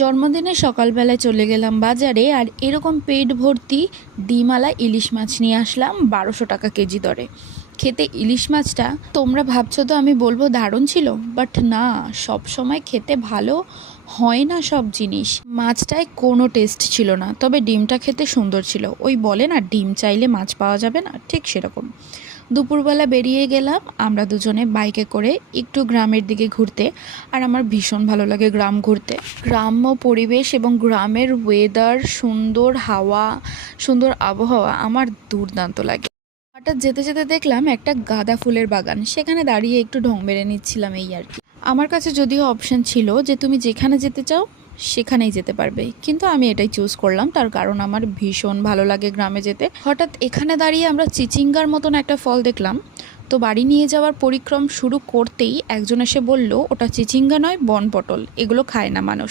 জন্মদিনে সকালবেলায় চলে গেলাম বাজারে আর এরকম পেট ভর্তি ডিমওয়ালা ইলিশ মাছ নিয়ে আসলাম 1200 টাকা কেজি দরে। খেতে ইলিশ মাছটা তোমরা ভাবছো তো আমি বলবো দারুণ ছিল, বাট না, সব সময় খেতে ভালো হয় না সব জিনিস। মাছটায় কোনো টেস্ট ছিল না, তবে ডিমটা খেতে সুন্দর ছিল। ওই বলে না, ডিম চাইলে মাছ পাওয়া যাবে না, ঠিক সেরকম। দুপুরবেলা বেরিয়ে গেলাম আমরা দুজনে বাইকে করে একটু গ্রামের দিকে ঘুরতে। আর আমার ভীষণ ভালো লাগে গ্রাম ঘুরতে। গ্রাম্য পরিবেশ এবং গ্রামের ওয়েদার, সুন্দর হাওয়া, সুন্দর আবহাওয়া আমার দুর্দান্ত লাগে। হঠাৎ যেতে যেতে দেখলাম একটা গাঁদা ফুলের বাগান, সেখানে দাঁড়িয়ে একটু ঢং মেরে নিচ্ছিলাম, এই আর কি। আমার কাছে যদিও অপশন ছিল যে তুমি যেখানে যেতে চাও সেখানেই যেতে পারবে, কিন্তু আমি এটাই চুজ করলাম, তার কারণ আমার ভীষণ ভালো লাগে গ্রামে যেতে। হঠাৎ এখানে দাঁড়িয়ে আমরা চিচিঙ্গার মতন একটা ফল দেখলাম, তো বাড়ি নিয়ে যাওয়ার পরিক্রম শুরু করতেই একজন এসে বলল ওটা চিচিঙ্গা নয়, বনপটল, এগুলো খায় না মানুষ।